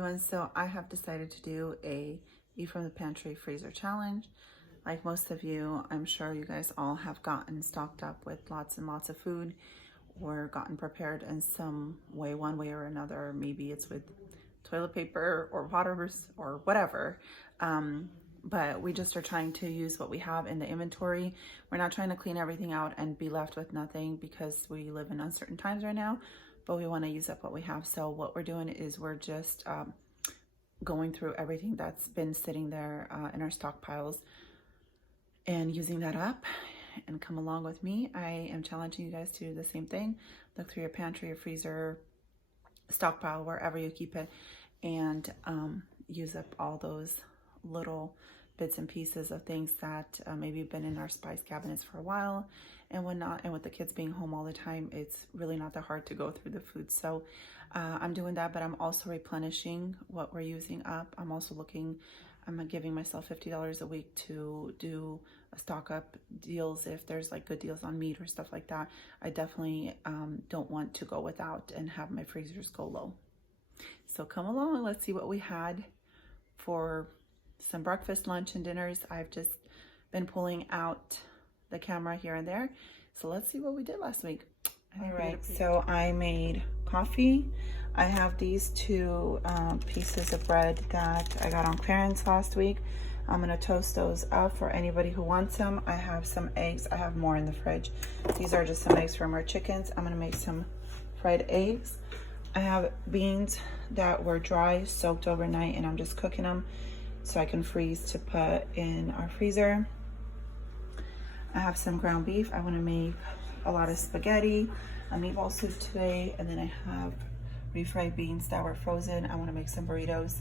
everyone. So I have decided to do a Eat from the Pantry freezer challenge. Like most of you, I'm sure you guys all have gotten stocked up with lots and lots of food or gotten prepared in some way, one way or another. Maybe it's with toilet paper or waters or whatever. But we just are trying to use what we have in the inventory. We're not trying to clean everything out and be left with nothing because we live in uncertain times right now, but we want to use up what we have. So what we're doing is we're just going through everything that's been sitting there in our stockpiles and using that up. And come along with me. I am challenging you guys to do the same thing. Look through your pantry, your freezer, stockpile, wherever you keep it, and use up all those little bits and pieces of things that maybe been in our spice cabinets for a while and whatnot. And with the kids being home all the time, it's really not that hard to go through the food. So I'm doing that, but I'm also replenishing what we're using up. I'm also I'm giving myself $50 a week to do a stock up deals if there's like good deals on meat or stuff like that. I definitely don't want to go without and have my freezers go low. So come along, let's see what we had for some breakfast, lunch, and dinners. I've just been pulling out the camera here and there. So let's see what we did last week. All right, so I made coffee. I have these two pieces of bread that I got on clearance last week. I'm gonna toast those up for anybody who wants them. I have some eggs. I have more in the fridge. These are just some eggs from our chickens. I'm gonna make some fried eggs. I have beans that were dry, soaked overnight, and I'm just cooking them so I can freeze to put in our freezer. I have some ground beef. I want to make a lot of spaghetti, a meatball soup today, and then I have refried beans that were frozen. I want to make some burritos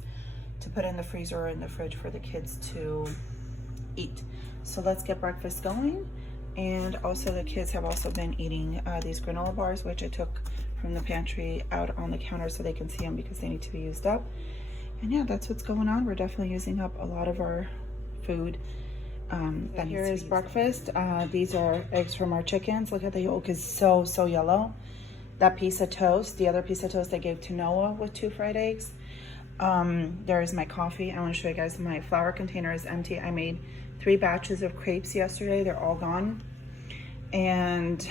to put in the freezer or in the fridge for the kids to eat. So let's get breakfast going. And also the kids have also been eating these granola bars, which I took from the pantry out on the counter so they can see them because they need to be used up. And yeah, that's what's going on. We're definitely using up a lot of our food. Here is breakfast. These are eggs from our chickens. Look at the yolk is so yellow. That piece of toast, the other piece of toast I gave to Noah with 2 fried eggs. There is my coffee. I want to show you guys my flour container is empty. I made 3 batches of crepes yesterday. They're all gone. And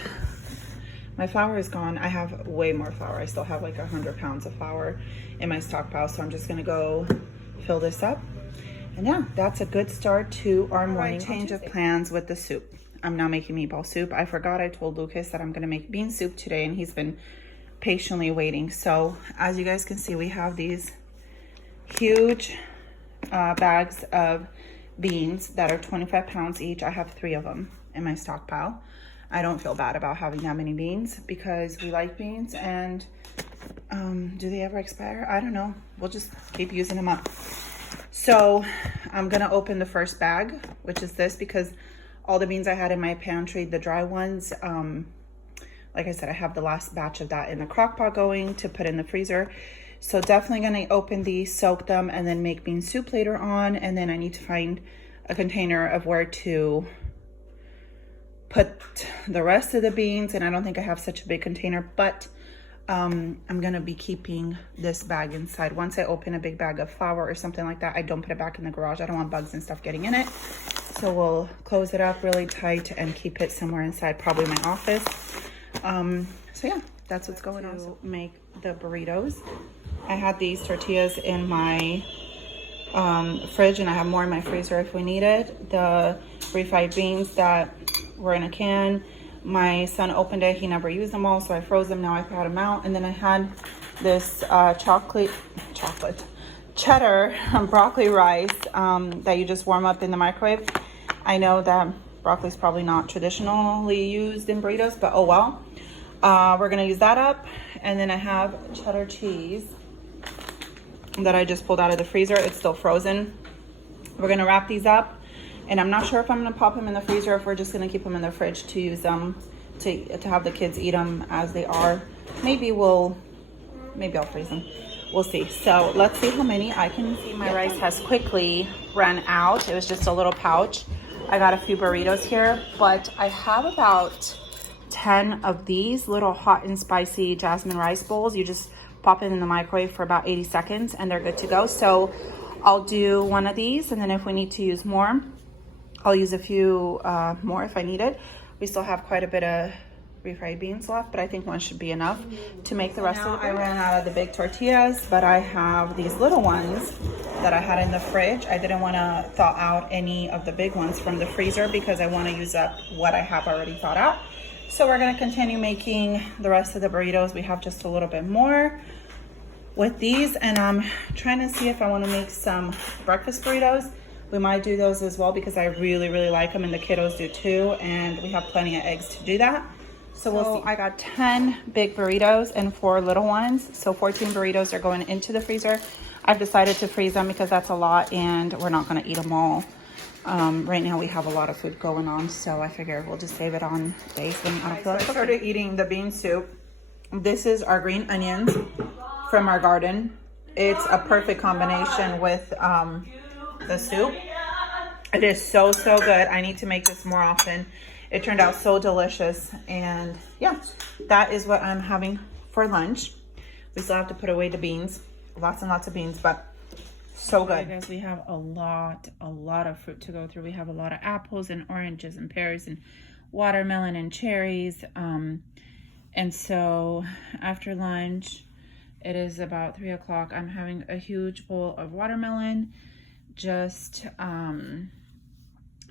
my flour is gone. I have way more flour. I still have like 100 pounds of flour in my stockpile. So I'm just gonna go fill this up. And yeah, that's a good start to our morning change of plans with the soup. I'm now making meatball soup. I forgot I told Lucas that I'm gonna make bean soup today and he's been patiently waiting. So as you guys can see, we have these huge bags of beans that are 25 pounds each. I have 3 of them in my stockpile. I don't feel bad about having that many beans because we like beans, and do they ever expire? I don't know. We'll just keep using them up. So I'm gonna open the first bag, which is this, because all the beans I had in my pantry, the dry ones, like I said, I have the last batch of that in the crock pot going to put in the freezer. So definitely gonna open these, soak them, and then make bean soup later on. And then I need to find a container of where to put the rest of the beans, and I don't think I have such a big container, but I'm gonna be keeping this bag inside. Once I open a big bag of flour or something like that, I don't put it back in the garage. I don't want bugs and stuff getting in it. So we'll close it up really tight and keep it somewhere inside, probably my office. So yeah, that's what's going on. To make the burritos. I had these tortillas in my fridge, and I have more in my freezer if we need it. The refried beans that were in a can. My son opened it. He never used them all, so I froze them. Now I brought them out. And then I had this cheddar broccoli rice that you just warm up in the microwave. I know that broccoli is probably not traditionally used in burritos, but oh well. We're gonna use that up. And then I have cheddar cheese that I just pulled out of the freezer. It's still frozen. We're gonna wrap these up. And I'm not sure if I'm gonna pop them in the freezer or if we're just gonna keep them in the fridge to use them to have the kids eat them as they are. Maybe I'll freeze them. We'll see. So let's see how many I can see. My rice has quickly run out. It was just a little pouch. I got a few burritos here, but I have about 10 of these little hot and spicy jasmine rice bowls. You just pop it in the microwave for about 80 seconds and they're good to go. So I'll do one of these, and then if we need to use more, I'll use a few more if I need it. We still have quite a bit of refried beans left, but I think one should be enough to make the rest of it. I ran out of the big tortillas, but I have these little ones that I had in the fridge. I didn't want to thaw out any of the big ones from the freezer because I want to use up what I have already thawed out. So we're going to continue making the rest of the burritos. We have just a little bit more with these, and I'm trying to see if I want to make some breakfast burritos. We might do those as well because I really, really like them, and the kiddos do too, and we have plenty of eggs to do that. So we'll see. I got 10 big burritos and 4 little ones. So 14 burritos are going into the freezer. I've decided to freeze them because that's a lot and we're not going to eat them all. Right now we have a lot of food going on, so I figure we'll just save it on days when I don't feel like cooking. I started eating the bean soup. This is our green onions from our garden. It's a perfect combination with the soup. It is so, so good. I need to make this more often. It turned out so delicious, and yeah, that is what I'm having for lunch. We still have to put away the beans, lots and lots of beans, but so good. Okay, guys, we have a lot of fruit to go through. We have a lot of apples and oranges and pears and watermelon and cherries. And so after lunch, it is about 3 o'clock. I'm having a huge bowl of watermelon, just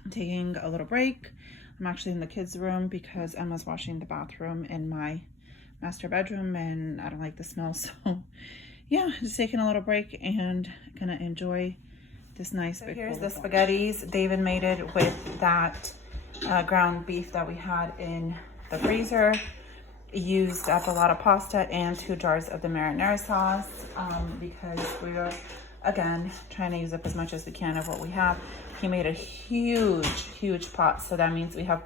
taking a little break. I'm actually in the kids' room because Emma's washing the bathroom in my master bedroom and I don't like the smell. So yeah, just taking a little break and gonna enjoy this nice big bowl. Here's the spaghettis. David made it with that ground beef that we had in the freezer. Used up a lot of pasta and 2 jars of the marinara sauce because we are, again, trying to use up as much as we can of what we have. He made a huge pot, so that means we have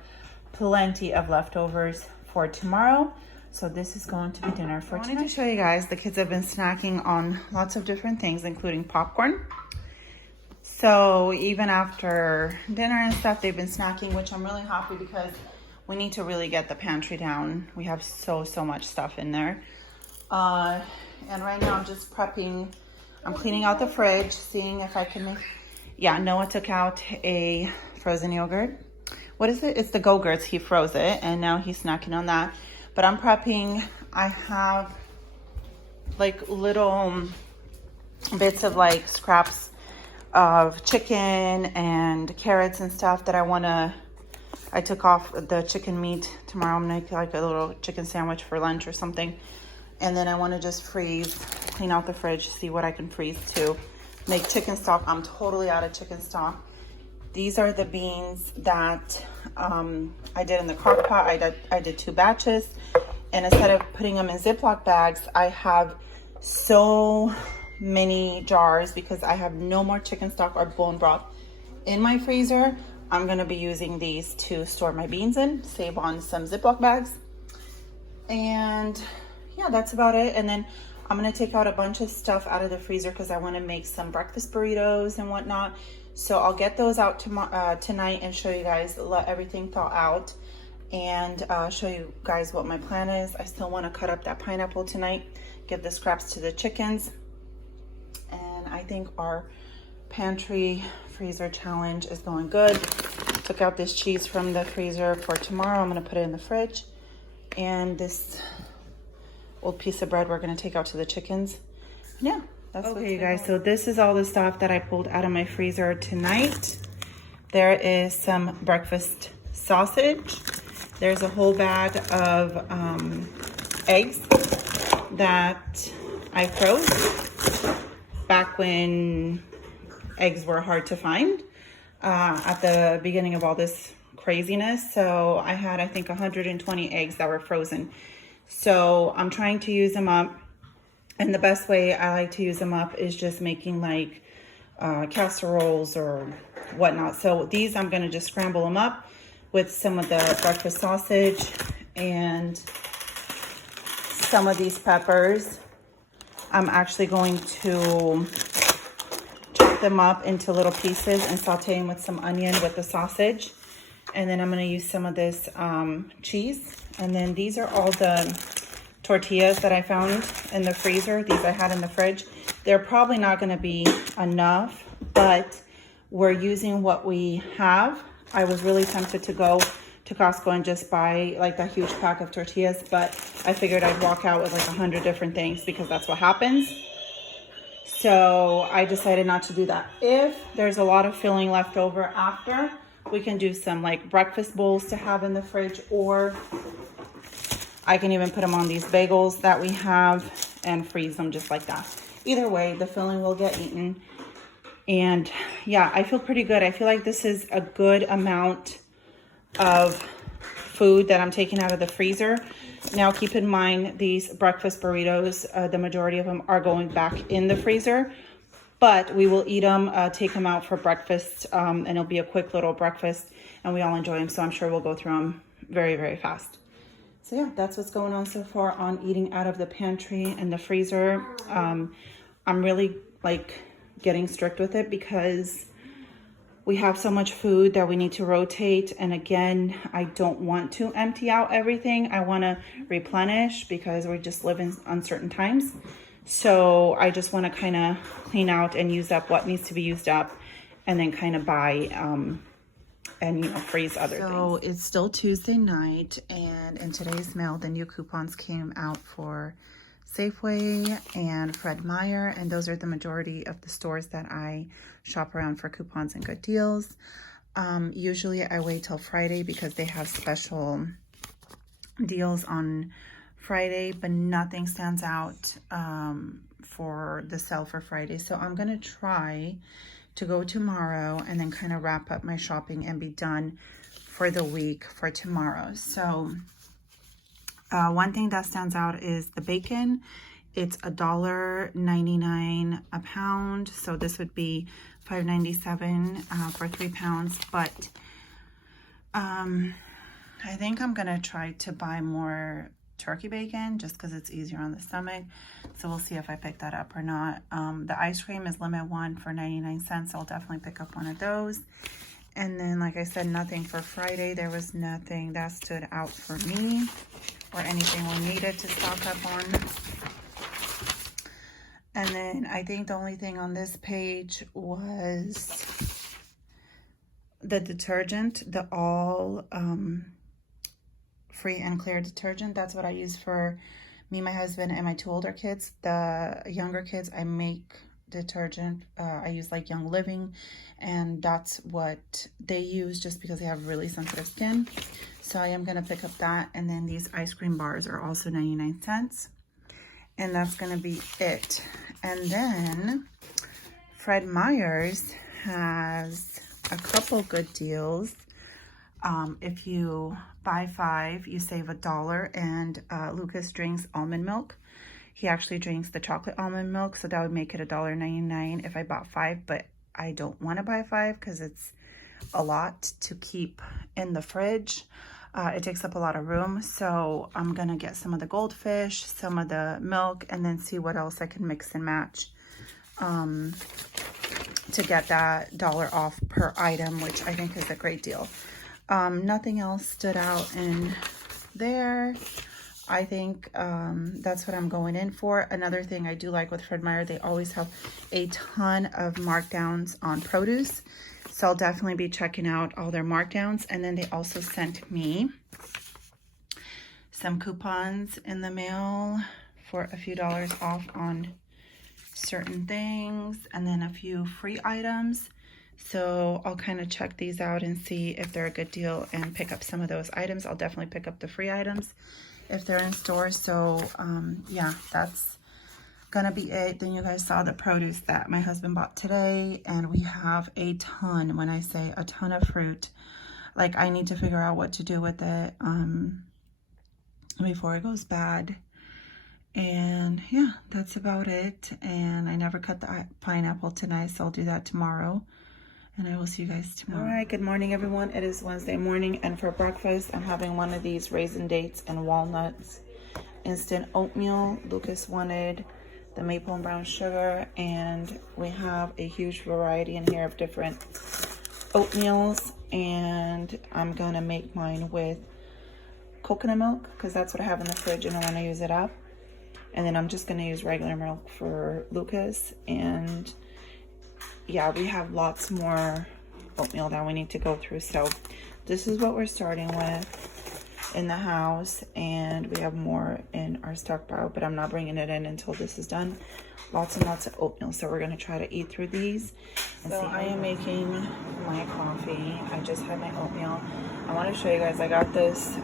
plenty of leftovers for tomorrow. So this is going to be dinner for tonight. I wanted to show you guys, the kids have been snacking on lots of different things, including popcorn. So even after dinner and stuff, they've been snacking, which I'm really happy because we need to really get the pantry down. We have so much stuff in there. And right now I'm just prepping. I'm cleaning out the fridge, seeing if I can make... Yeah, Noah took out a frozen yogurt. What is it? It's the Go-Gurts. He froze it, and now he's snacking on that. But I'm prepping. I have like little bits of like scraps of chicken and carrots and stuff that I took off the chicken meat. Tomorrow I'm gonna make like a little chicken sandwich for lunch or something. And then I want to just clean out the fridge, see what I can freeze to make chicken stock. I'm totally out of chicken stock. These are the beans that I did in the crock pot. I did 2 batches, and instead of putting them in Ziploc bags, I have so many jars because I have no more chicken stock or bone broth in my freezer. I'm gonna be using these to store my beans in, save on some Ziploc bags, and yeah, that's about it. And then I'm gonna take out a bunch of stuff out of the freezer because I want to make some breakfast burritos and whatnot. So I'll get those out tonight and show you guys, let everything thaw out, and show you guys what my plan is. I still want to cut up that pineapple tonight, give the scraps to the chickens, and I think our pantry freezer challenge is going good. Took out this cheese from the freezer for tomorrow. I'm gonna put it in the fridge, and this old piece of bread we're gonna take out to the chickens. Yeah, that's okay, you guys. So this is all the stuff that I pulled out of my freezer tonight. There is some breakfast sausage. There's a whole bag of eggs that I froze back when eggs were hard to find at the beginning of all this craziness. So I had, I think, 120 eggs that were frozen. So I'm trying to use them up, and the best way I like to use them up is just making like casseroles or whatnot. So these, I'm going to just scramble them up with some of the breakfast sausage and some of these peppers. I'm actually going to chop them up into little pieces and saute them with some onion with the sausage. And then I'm going to use some of this cheese. And then these are all the tortillas that I found in the freezer. These I had in the fridge. They're probably not going to be enough, but we're using what we have. I was really tempted to go to Costco and just buy like a huge pack of tortillas, but I figured I'd walk out with like 100 different things because that's what happens. So I decided not to do that. If there's a lot of filling left over after, we can do some like breakfast bowls to have in the fridge, or I can even put them on these bagels that we have and freeze them just like that. Either way, the filling will get eaten. And yeah, I feel pretty good. I feel like this is a good amount of food that I'm taking out of the freezer. Now keep in mind, these breakfast burritos, the majority of them are going back in the freezer, but we will eat them, take them out for breakfast, and it'll be a quick little breakfast, and we all enjoy them, so I'm sure we'll go through them very, very fast. So yeah, that's what's going on so far on eating out of the pantry and the freezer. I'm really like getting strict with it because we have so much food that we need to rotate. And again, I don't want to empty out everything. I want to replenish because we just live in uncertain times. So I just want to kind of clean out and use up what needs to be used up, and then kind of buy and, you know, freeze other things. So it's still Tuesday night, and in today's mail, the new coupons came out for Safeway and Fred Meyer, and those are the majority of the stores that I shop around for coupons and good deals. Usually I wait till Friday because they have special deals on Friday, but nothing stands out for the sale for Friday. So I'm gonna try to go tomorrow and then kind of wrap up my shopping and be done for the week for tomorrow. So one thing that stands out is the bacon. It's $1.99 a pound. So this would be $5.97 for 3 pounds. But I think I'm gonna try to buy more turkey bacon just because it's easier on the stomach. So we'll see if I pick that up or not. The ice cream is limit one for 99 cents. So I'll definitely pick up one of those. And then, like I said, nothing for Friday. There was nothing that stood out for me or anything we needed to stock up on. And then I think the only thing on this page was the detergent, the all free and clear detergent. That's what I use for me, my husband, and my 2 older kids. The younger kids, I make detergent. I use like Young Living, and that's what they use just because they have really sensitive skin. So I am going to pick up that. And then these ice cream bars are also 99 cents. And that's going to be it. And then Fred Meyer's has a couple good deals. If you buy 5, you save $1. And Lucas drinks almond milk. He actually drinks the chocolate almond milk, so that would make it $1.99 if I bought 5. But I don't want to buy 5 because it's a lot to keep in the fridge. It takes up a lot of room, so I'm gonna get some of the goldfish, some of the milk, and then see what else I can mix and match to get that $1 off per item, which I think is a great deal. Nothing else stood out in there. I think that's what I'm going in for. Another thing I do like with Fred Meyer, they always have a ton of markdowns on produce. So I'll definitely be checking out all their markdowns. And then they also sent me some coupons in the mail for a few dollars off on certain things, and then a few free items. So I'll kind of check these out and see if they're a good deal and pick up some of those items. I'll definitely pick up the free items if they're in stores. So yeah, that's gonna be it. Then you guys saw the produce that my husband bought today, and we have a ton. When I say a ton of fruit, like I need to figure out what to do with it before it goes bad. And yeah, that's about it. And I never cut the pineapple tonight, so I'll do that tomorrow. And I will see you guys tomorrow. All right, good morning, everyone. It is Wednesday morning, and for breakfast, I'm having one of these raisin dates and walnuts instant oatmeal. Lucas wanted the maple and brown sugar, and we have a huge variety in here of different oatmeals, and I'm gonna make mine with coconut milk because that's what I have in the fridge and I want to use it up. And then I'm just going to use regular milk for Lucas. And yeah, we have lots more oatmeal that we need to go through. So this is what we're starting with in the house. And we have more in our stockpile, but I'm not bringing it in until this is done. Lots and lots of oatmeal. So we're going to try to eat through these. And so I am making my coffee. I just had my oatmeal. I want to show you guys, I got this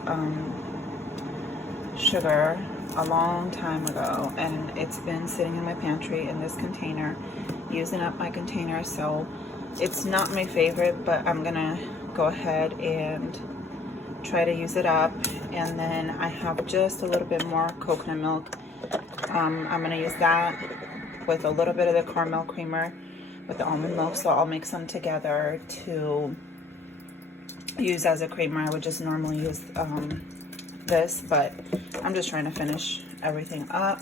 sugar a long time ago, and it's been sitting in my pantry in this container, using up my container. So it's not my favorite, but I'm gonna go ahead and try to use it up. And then I have just a little bit more coconut milk. I'm gonna use that with a little bit of the caramel creamer with the almond milk. So I'll mix them together to use as a creamer. I would just normally use this, but I'm just trying to finish everything up.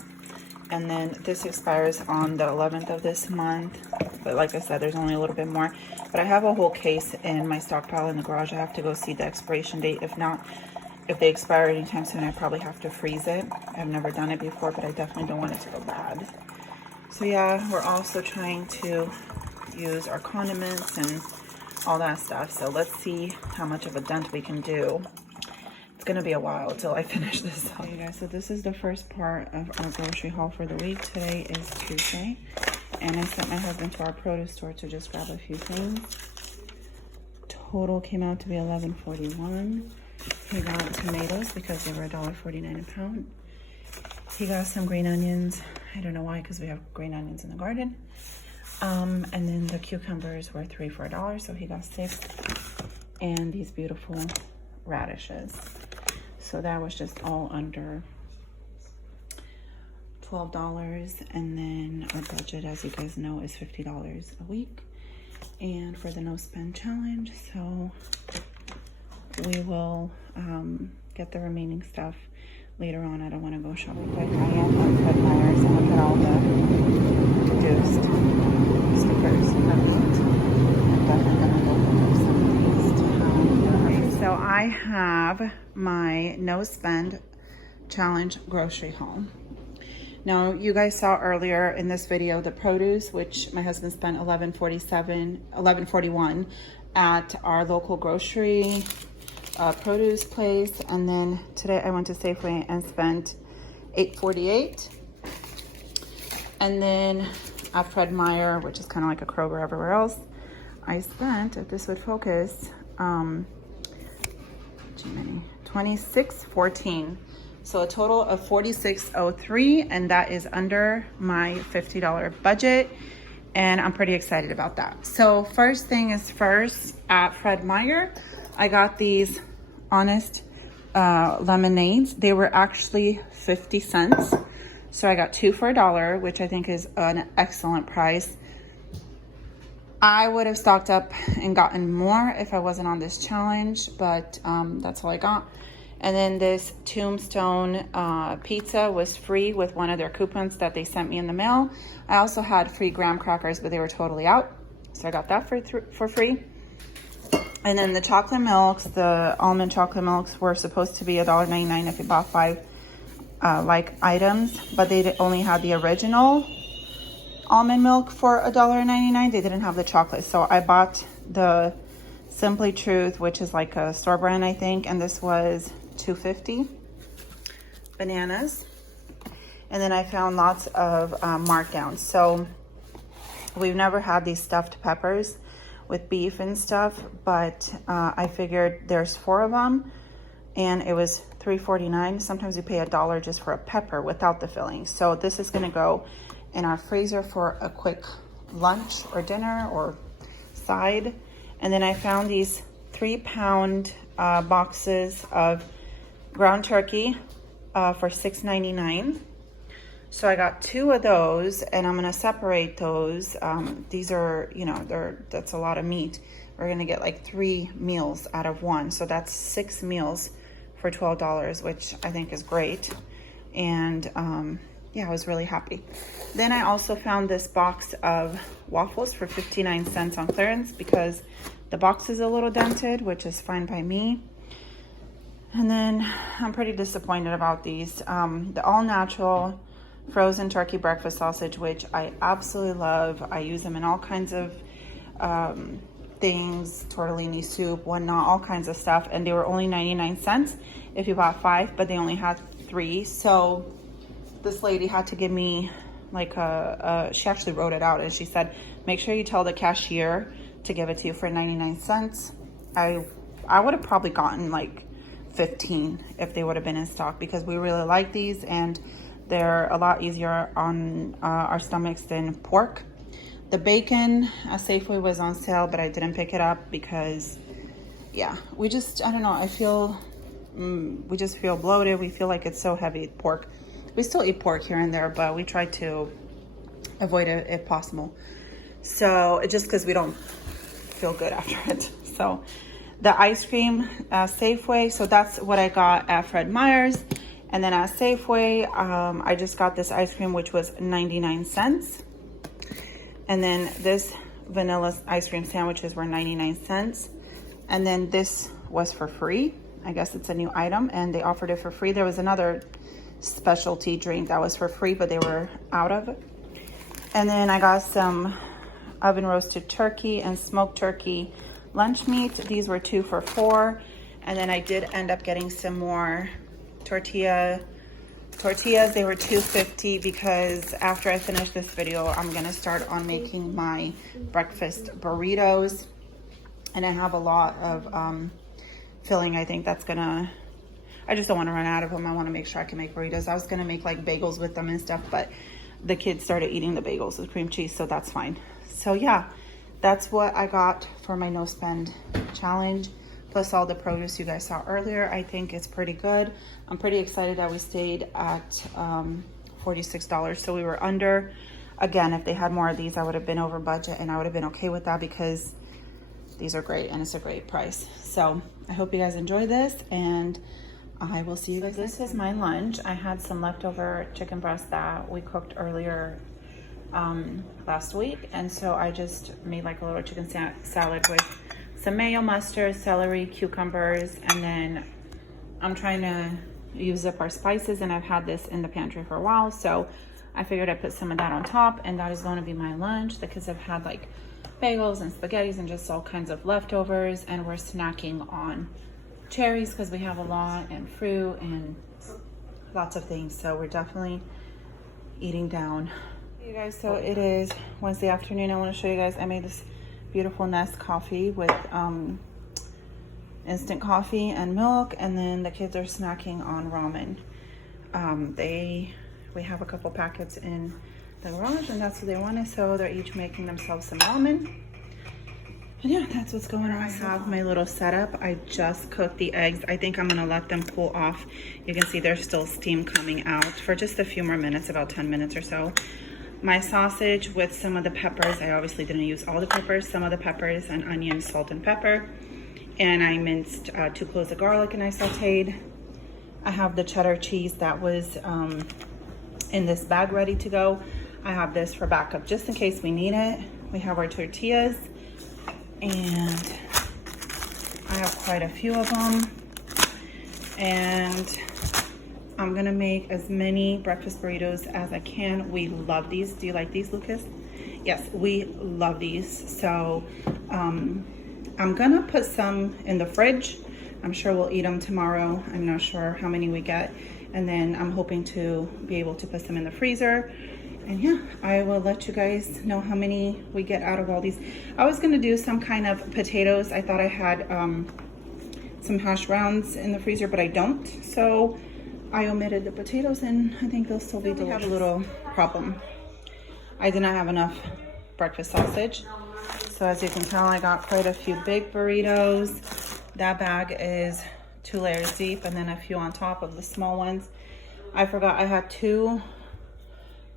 And then this expires on the 11th of this month, but like I said, there's only a little bit more. But I have a whole case in my stockpile in the garage. I have to go see the expiration date. If not, if they expire anytime soon, I probably have to freeze it. I've never done it before, but I definitely don't want it to go bad. So yeah, we're also trying to use our condiments and all that stuff. So let's see how much of a dent we can do. It's gonna be a while till I finish this up. Okay, guys, so this is the first part of our grocery haul for the week. Today is Tuesday, and I sent my husband to our produce store to just grab a few things. Total came out to be $11.41. He got tomatoes because they were $1.49 a pound. He got some green onions. I don't know why, because we have green onions in the garden. And then the cucumbers were $3 for $1, so he got 6. And these beautiful radishes. So that was just all under $12. And then our budget, as you guys know, is $50 a week. And for the no spend challenge, so we will get the remaining stuff later on. I don't want to go shopping quick. I am on Fred Meyer's and look at all the reduced stickers. I'm definitely gonna go pick up some of these to have. So I have my no spend challenge grocery haul. Now you guys saw earlier in this video the produce, which my husband spent $11.41 at our local grocery produce place. And then today I went to Safeway and spent $8.48. And then at Fred Meyer, which is kind of like a Kroger everywhere else, I spent, if this would focus, $26.14. So a total of $46.03, and that is under my $50 budget, and I'm pretty excited about that. So first thing is first, at Fred Meyer, I got these Honest lemonades. They were actually 50 cents. So I got 2 for $1, which I think is an excellent price. I would have stocked up and gotten more if I wasn't on this challenge, but that's all I got. And then this Tombstone pizza was free with one of their coupons that they sent me in the mail. I also had free graham crackers, but they were totally out. So I got that for free. And then the chocolate milks, the almond chocolate milks were supposed to be $1.99 if you bought 5 like items, but they only had the original almond milk for $1.99. They didn't have the chocolate. So I bought the Simply Truth, which is like a store brand, I think, and this was $2.50. Bananas. And then I found lots of markdowns. So we've never had these stuffed peppers with beef and stuff, but I figured there's 4 of them and it was $3.49. Sometimes you pay $1 just for a pepper without the filling. So this is gonna go in our freezer for a quick lunch or dinner or side. And then I found these 3-pound boxes of ground turkey for $6.99. So I got 2 of those, and I'm gonna separate those. These are, you know, that's a lot of meat. We're gonna get like 3 meals out of 1. So that's 6 meals for $12, which I think is great. And yeah, I was really happy. Then I also found this box of waffles for 59 cents on clearance because the box is a little dented, which is fine by me. And then I'm pretty disappointed about these. The all-natural frozen turkey breakfast sausage, which I absolutely love. I use them in all kinds of things, tortellini soup, whatnot, all kinds of stuff. And they were only 99 cents if you bought 5, but they only had 3. So this lady had to give me like she actually wrote it out, and she said, make sure you tell the cashier to give it to you for 99 cents. I would have probably gotten like 15 if they would have been in stock, because we really like these and they're a lot easier on our stomachs than pork. The bacon at Safeway was on sale, but I didn't pick it up because, yeah, I don't know, I feel, we just feel bloated. We feel like it's so heavy, pork. We still eat pork here and there, but we try to avoid it if possible. So just because we don't feel good after it. So the ice cream at Safeway, so that's what I got at Fred Meyer's. And then at Safeway, I just got this ice cream, which was 99 cents. And then this vanilla ice cream sandwiches were 99 cents. And then this was for free. I guess it's a new item and they offered it for free. There was another specialty drink that was for free, but they were out of it. And then I got some oven roasted turkey and smoked turkey lunch meat. These were 2 for $4. And then I did end up getting some more tortillas. They were $2.50 because after I finish this video, I'm gonna start on making my breakfast burritos. And I have a lot of filling. I think that's gonna, I just don't want to run out of them. I want to make sure I can make burritos. I was gonna make like bagels with them and stuff, but the kids started eating the bagels with cream cheese, so that's fine. So yeah, that's what I got for my no spend challenge, plus all the produce you guys saw earlier. I think it's pretty good. I'm pretty excited that we stayed at $46, so we were under. Again, if they had more of these, I would have been over budget, and I would have been okay with that because these are great and it's a great price. So I hope you guys enjoy this, and I will see you guys. This is my lunch. I had some leftover chicken breast that we cooked earlier last week, and so I just made like a little chicken salad with some mayo, mustard, celery, cucumbers, and then I'm trying to use up our spices, and I've had this in the pantry for a while, so I figured I'd put some of that on top, and that is going to be my lunch. The kids have had like bagels and spaghettis and just all kinds of leftovers, and we're snacking on cherries because we have a lot, and fruit and lots of things, so we're definitely eating down. You guys, so it is Wednesday afternoon. I want to show you guys, I made this beautiful Nest coffee with instant coffee and milk, and then the kids are snacking on ramen. We have a couple packets in the garage, and that's what they wanted, so they're each making themselves some ramen. And yeah, that's what's going on. I have my little setup. I just cooked the eggs. I think I'm gonna let them cool off. You can see there's still steam coming out for just a few more minutes, about 10 minutes or so. My sausage with some of the peppers. I obviously didn't use all the peppers, some of the peppers and onion, salt and pepper. And I minced 2 cloves of garlic and I sauteed. I have the cheddar cheese that was in this bag ready to go. I have this for backup just in case we need it. We have our tortillas, and I have quite a few of them. And I'm gonna make as many breakfast burritos as I can. We love these. Do you like these, Lucas? Yes, we love these. So I'm gonna put some in the fridge. I'm sure we'll eat them tomorrow. I'm not sure how many we get. And then I'm hoping to be able to put some in the freezer. And yeah, I will let you guys know how many we get out of all these. I was gonna do some kind of potatoes. I thought I had some hash browns in the freezer, but I don't. So I omitted the potatoes, and I think they'll still be delicious. We have a little problem. I did not have enough breakfast sausage. So as you can tell, I got quite a few big burritos. That bag is 2 layers deep, and then a few on top of the small ones. I forgot I had 2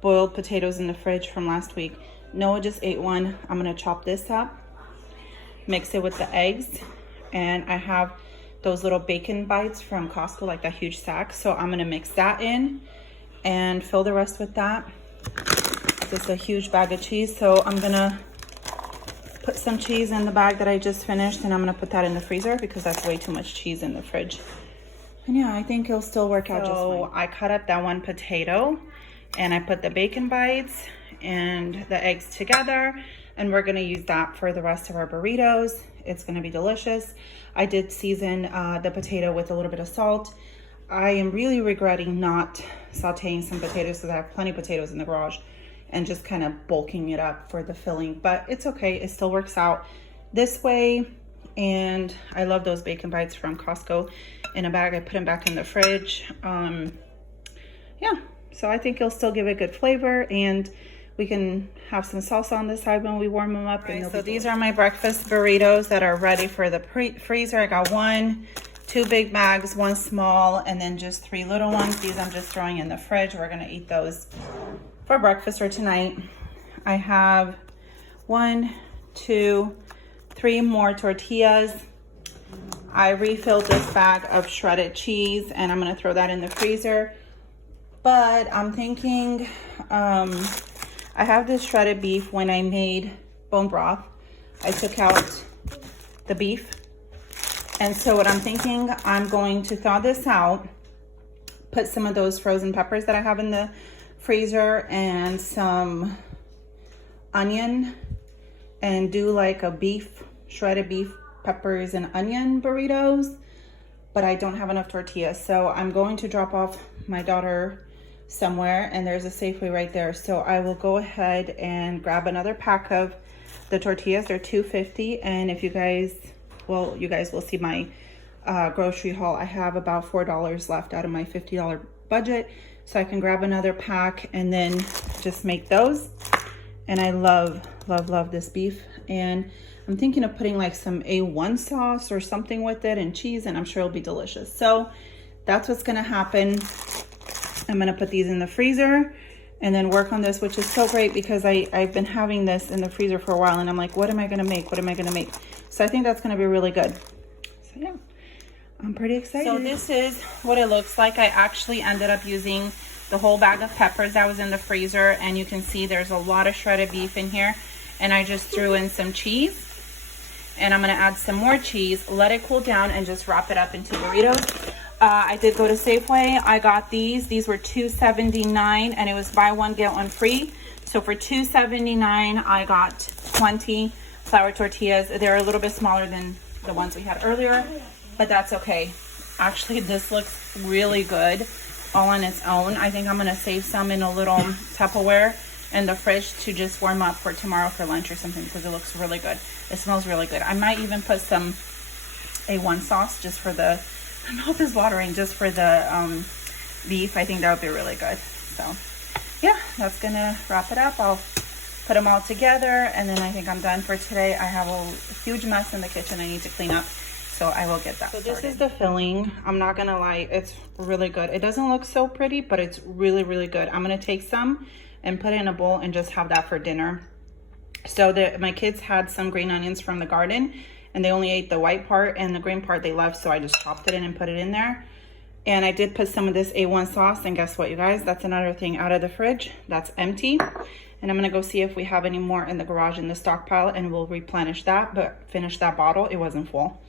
boiled potatoes in the fridge from last week. Noah just ate one. I'm gonna chop this up, mix it with the eggs, and I have those little bacon bites from Costco, like that huge sack. So I'm gonna mix that in and fill the rest with that. This is a huge bag of cheese, so I'm gonna put some cheese in the bag that I just finished, and I'm gonna put that in the freezer because that's way too much cheese in the fridge. And yeah, I think it'll still work out just fine. So I cut up that one potato and I put the bacon bites and the eggs together, and we're gonna use that for the rest of our burritos. It's gonna be delicious. I did season the potato with a little bit of salt. I am really regretting not sauteing some potatoes because I have plenty of potatoes in the garage, and just kind of bulking it up for the filling, but it's okay. It still works out this way. And I love those bacon bites from Costco in a bag. I put them back in the fridge. Yeah, so I think it'll still give it good flavor, and we can have some salsa on the side when we warm them up. Right, so these are my breakfast burritos that are ready for the freezer. I got 2 big bags, 1 small, and then just 3 little ones. These I'm just throwing in the fridge. We're gonna eat those for breakfast for tonight. I have 1, 2, 3 more tortillas. I refilled this bag of shredded cheese, and I'm gonna throw that in the freezer. But I'm thinking, I have this shredded beef. When I made bone broth, I took out the beef. And so what I'm thinking, I'm going to thaw this out, put some of those frozen peppers that I have in the freezer and some onion, and do like a shredded beef, peppers and onion burritos. But I don't have enough tortillas, so I'm going to drop off my daughter somewhere, and there's a Safeway right there. So I will go ahead and grab another pack of the tortillas. They're $2.50, and if you guys, well, you guys will see my grocery haul. I have about $4 left out of my $50 budget, so I can grab another pack and then just make those. And I love this beef, and I'm thinking of putting like some A1 sauce or something with it and cheese, and I'm sure it'll be delicious. So that's what's gonna happen. I'm gonna put these in the freezer and then work on this, which is so great because I've been having this in the freezer for a while, and I'm like, what am I gonna make? What am I gonna make? So I think that's gonna be really good. So yeah, I'm pretty excited. So this is what it looks like. I actually ended up using the whole bag of peppers that was in the freezer, and you can see there's a lot of shredded beef in here, and I just threw in some cheese, and I'm gonna add some more cheese, let it cool down, and just wrap it up into burritos. I did go to Safeway. I got these were $2.79, and it was buy one get one free. So for $2.79 I got 20 flour tortillas. They're a little bit smaller than the ones we had earlier, but that's okay. Actually, this looks really good all on its own. I think I'm gonna save some in a little Tupperware in the fridge to just warm up for tomorrow for lunch or something, because it looks really good. It smells really good. I might even put some A1 sauce just for the, my mouth is watering, just for the beef. I think that would be really good. So yeah, that's gonna wrap it up. I'll put them all together, and then I think I'm done for today. I have a huge mess in the kitchen I need to clean up, so I will get that started. This is the filling. I'm not gonna lie, it's really good. It doesn't look so pretty, but it's really, really good. I'm gonna take some and put it in a bowl and just have that for dinner. So my kids had some green onions from the garden, and they only ate the white part, and the green part they left, so I just chopped it in and put it in there. And I did put some of this A1 sauce, and guess what, you guys? That's another thing out of the fridge. That's empty. And I'm gonna go see if we have any more in the garage in the stockpile, and we'll replenish that, but finish that bottle. It wasn't full.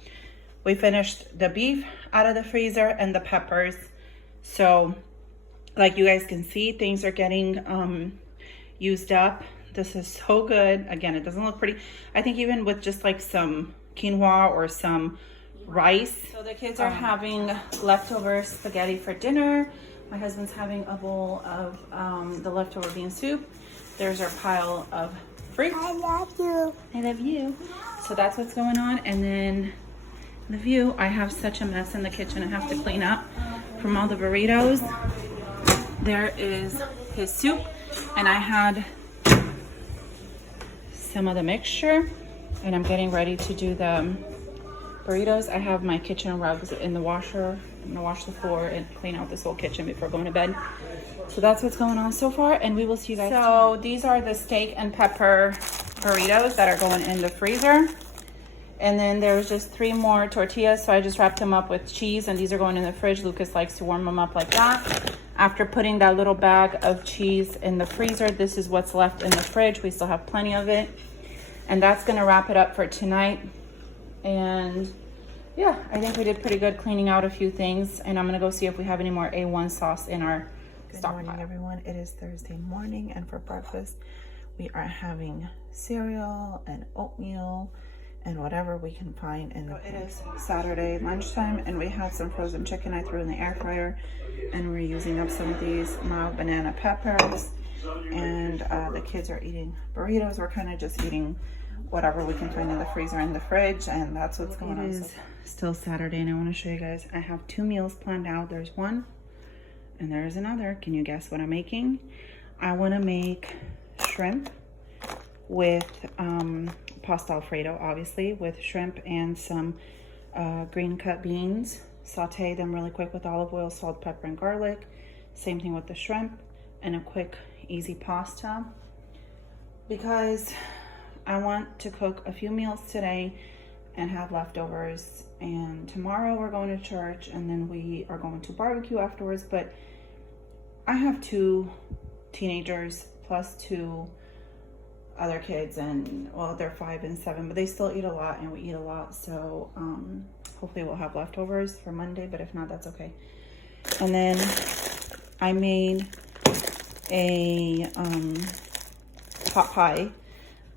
We finished the beef out of the freezer and the peppers. So like you guys can see, things are getting used up. This is so good. Again, it doesn't look pretty. I think even with just like some quinoa or some rice. So the kids are having leftover spaghetti for dinner. My husband's having a bowl of the leftover bean soup. There's our pile of fruit. I love you. I love you. So that's what's going on. And then the view, I have such a mess in the kitchen I have to clean up from all the burritos. There is his soup, and I had some of the mixture, and I'm getting ready to do the burritos. I have my kitchen rugs in the washer. I'm gonna wash the floor and clean out this whole kitchen before going to bed. So that's what's going on so far, and we will see you guys tomorrow. These are the steak and pepper burritos that are going in the freezer. And then there's just 3 more tortillas, so I just wrapped them up with cheese, and these are going in the fridge. Lucas likes to warm them up like that. After putting that little bag of cheese in the freezer, this is what's left in the fridge. We still have plenty of it. And that's gonna wrap it up for tonight. And yeah, I think we did pretty good cleaning out a few things, and I'm gonna go see if we have any more A1 sauce in our stockpile. Good morning, everyone. It is Thursday morning, and for breakfast, we are having cereal and oatmeal and whatever we can find in the It is Saturday lunchtime, and we have some frozen chicken I threw in the air fryer, and we're using up some of these mild banana peppers, and the kids are eating burritos. We're kind of just eating whatever we can find in the freezer and the fridge, and that's what's going on. It is still Saturday, and I want to show you guys. I have 2 meals planned out. There's one and there's another. Can you guess what I'm making? I want to make shrimp with pasta alfredo, obviously, with shrimp and some green cut beans. Saute them really quick with olive oil, salt, pepper, and garlic. Same thing with the shrimp, and a quick easy pasta, because I want to cook a few meals today and have leftovers, and tomorrow we're going to church, and then we are going to barbecue afterwards. But I have 2 teenagers plus 2 other kids, and well, they're 5 and 7, but they still eat a lot, and we eat a lot, so hopefully we'll have leftovers for Monday, but if not, that's okay. And then I made a pot pie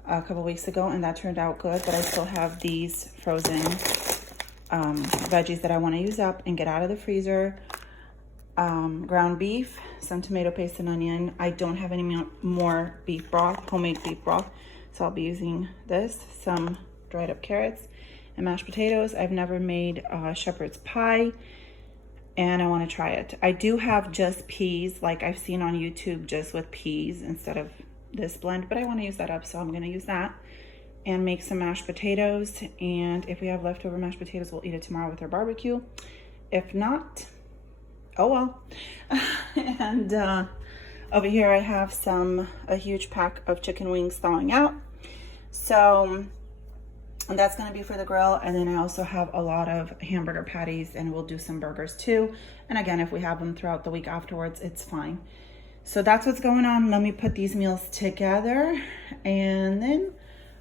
a couple weeks ago, and that turned out good, but I still have these frozen veggies that I want to use up and get out of the freezer. Ground beef, some tomato paste and onion. I don't have any more beef broth, homemade beef broth, so I'll be using this, some dried up carrots and mashed potatoes. I've never made shepherd's pie, and I want to try it. I do have just peas, like I've seen on YouTube, just with peas instead of this blend, but I want to use that up, so I'm going to use that and make some mashed potatoes. And if we have leftover mashed potatoes, we'll eat it tomorrow with our barbecue. If not, oh well. And over here I have a huge pack of chicken wings thawing out, so that's going to be for the grill. And then I also have a lot of hamburger patties, and we'll do some burgers too. And again, if we have them throughout the week afterwards, it's fine. So that's what's going on. Let me put these meals together, and then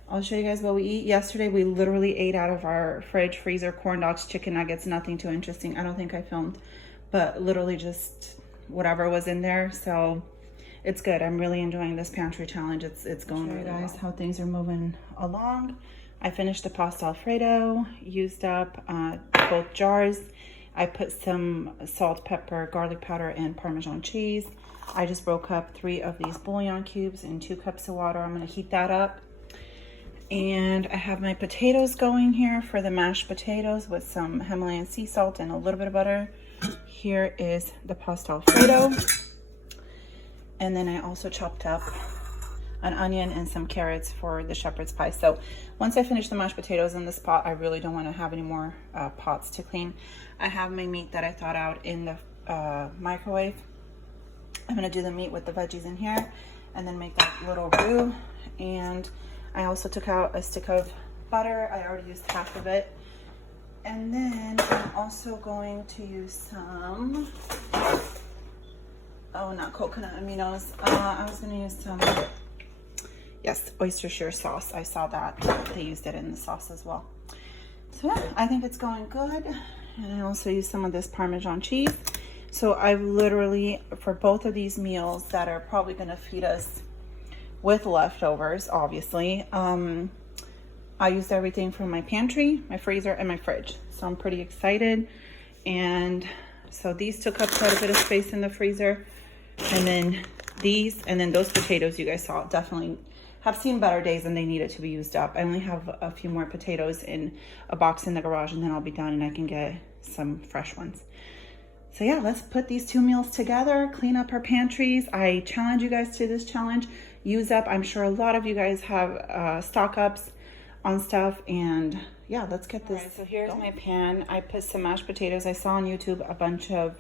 I'll show you guys what we eat. Yesterday, we literally ate out of our fridge, freezer, corn dogs, chicken nuggets, nothing too interesting. I don't think I filmed, but literally just whatever was in there. So it's good. I'm really enjoying this pantry challenge. It's going really well. Guys, how things are moving along. I finished the pasta alfredo, used up both jars. I put some salt, pepper, garlic powder, and Parmesan cheese. I just broke up 3 of these bouillon cubes in 2 cups of water. I'm going to heat that up. And I have my potatoes going here for the mashed potatoes with some Himalayan sea salt and a little bit of butter. Here is the pasta alfredo. And then I also chopped up an onion and some carrots for the shepherd's pie. So once I finish the mashed potatoes in this pot, I really don't want to have any more pots to clean. I have my meat that I thawed out in the microwave. I'm going to do the meat with the veggies in here and then make that little roux. And I also took out a stick of butter. I already used half of it. And then I'm also going to use some, oh, not coconut aminos. I was going to use some, yes, Oyster sauce. I saw that they used it in the sauce as well. So yeah, I think it's going good. And I also use some of this Parmesan cheese. So I've literally, for both of these meals that are probably going to feed us with leftovers, obviously, I used everything from my pantry, my freezer, and my fridge. So I'm pretty excited. And so these took up quite a bit of space in the freezer. And then these, and then those potatoes you guys saw, definitely have seen better days and they needed to be used up. I only have a few more potatoes in a box in the garage, and then I'll be done and I can get some fresh ones. So yeah, let's put these 2 meals together, clean up our pantries. I challenge you guys to this challenge. Use up. I'm sure a lot of you guys have stock ups on stuff, and yeah, let's get this. All right, so here's my pan. I put some mashed potatoes. I saw on YouTube a bunch of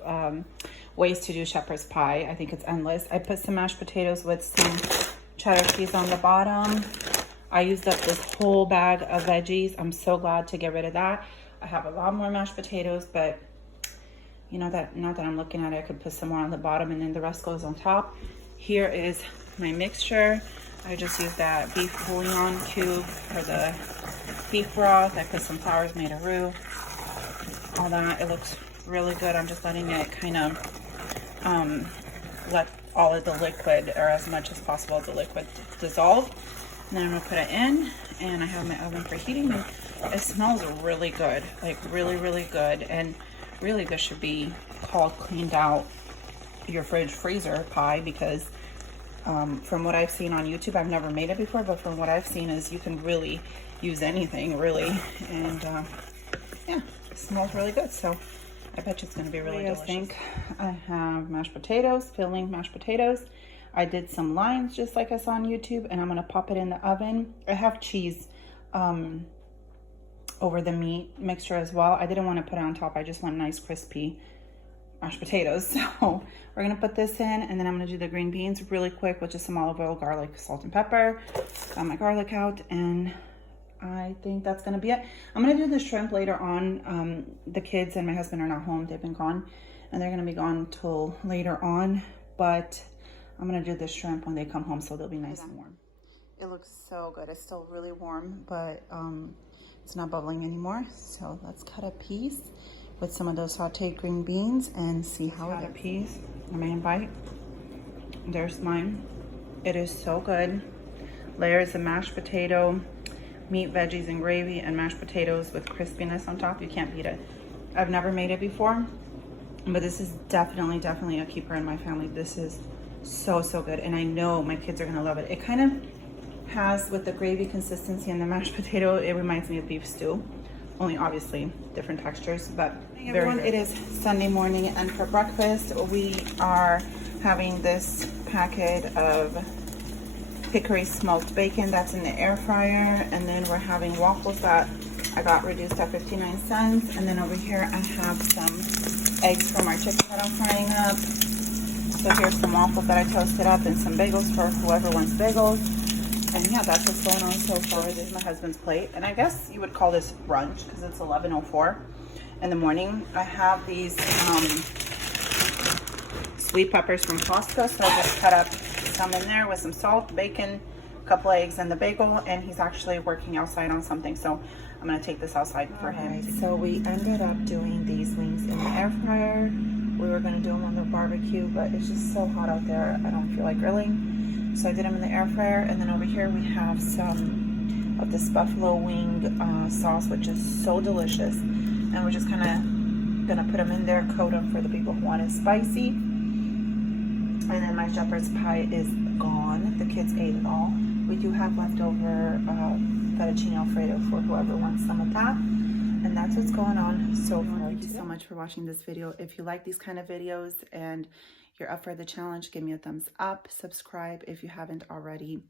ways to do shepherd's pie. I think it's endless. I put some mashed potatoes with some cheddar cheese on the bottom. I used up this whole bag of veggies. I'm so glad to get rid of that. I have a lot more mashed potatoes, but you know that now that I'm looking at it, I could put some more on the bottom and then the rest goes on top. Here is my mixture. I just used that beef bouillon cube for the beef broth. I put some flour, made a roux. all that. It looks really good. I'm just letting it kind of let all of the liquid, or as much as possible of the liquid, dissolve. And then I'm gonna put it in, and I have my oven preheating, and it smells really good, like really, really good. And really, this should be called cleaned out your fridge freezer pie, because from what I've seen on YouTube, I've never made it before, but from what I've seen is you can really use anything, really. And yeah, it smells really good. So I bet you it's going to be really delicious. I think I have mashed potatoes, filling mashed potatoes. I did some lines just like I saw on YouTube, and I'm going to pop it in the oven. I have cheese over the meat mixture as well. I didn't want to put it on top. I just want nice crispy mashed potatoes. So we're going to put this in, and then I'm going to do the green beans really quick with just some olive oil, garlic, salt, and pepper. Got my garlic out, and I think that's going to be it. I'm going to do the shrimp later on. The kids and my husband are not home. They've been gone, and they're going to be gone till later on. But I'm going to do the shrimp when they come home, so they'll be nice and warm. It looks so good. It's still really warm, but it's not bubbling anymore. So let's cut a piece with some of those sauteed green beans and see how it is. Cut a piece. I'm going to bite. There's mine. It is so good. Layers of mashed potato, meat, veggies, and gravy, and mashed potatoes with crispiness on top. You can't beat it. I've never made it before, but this is definitely a keeper in my family. This is so good, and I know my kids are gonna love it. It kind of has, with the gravy consistency and the mashed potato, it reminds me of beef stew, only obviously different textures, but very good. It is Sunday morning, and for breakfast we are having this packet of hickory smoked bacon that's in the air fryer, and then we're having waffles that I got reduced at 59 cents, and then over here I have some eggs from our chicken that I'm frying up. So here's some waffles that I toasted up, and some bagels for whoever wants bagels. And yeah, that's what's going on so far. This is my husband's plate, and I guess you would call this brunch because it's 11:04 in the morning. I have these sweet peppers from Costco, so I just cut up some in there with some salt, bacon, a couple eggs, and the bagel. And he's actually working outside on something, so I'm gonna take this outside for him. So we ended up doing these wings in the air fryer. We were gonna do them on the barbecue, but it's just so hot out there, I don't feel like grilling. So I did them in the air fryer, and then over here we have some of this buffalo wing sauce, which is so delicious. And we're just kind of gonna put them in there, coat them for the people who want it spicy. And then my shepherd's pie is gone. The kids ate it all. We do have leftover fettuccine alfredo for whoever wants some of that. And that's what's going on so far. Thank you so much for watching this video. If you like these kind of videos and you're up for the challenge, give me a thumbs up. Subscribe if you haven't already.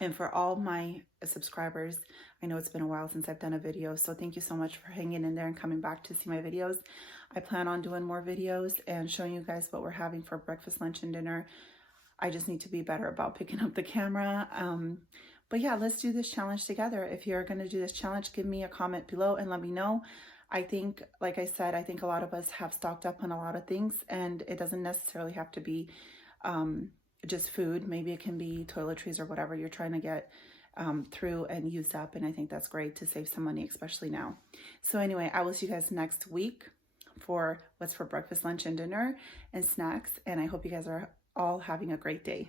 And for all my subscribers, I know it's been a while since I've done a video, so thank you so much for hanging in there and coming back to see my videos. I plan on doing more videos and showing you guys what we're having for breakfast, lunch, and dinner. I just need to be better about picking up the camera. But yeah, let's do this challenge together. If you're going to do this challenge, give me a comment below and let me know. I think, like I said, I think a lot of us have stocked up on a lot of things, and it doesn't necessarily have to be just food. Maybe it can be toiletries or whatever you're trying to get through and use up. And I think that's great to save some money, especially now. So anyway, I will see you guys next week for what's for breakfast, lunch, and dinner and snacks. And I hope you guys are all having a great day.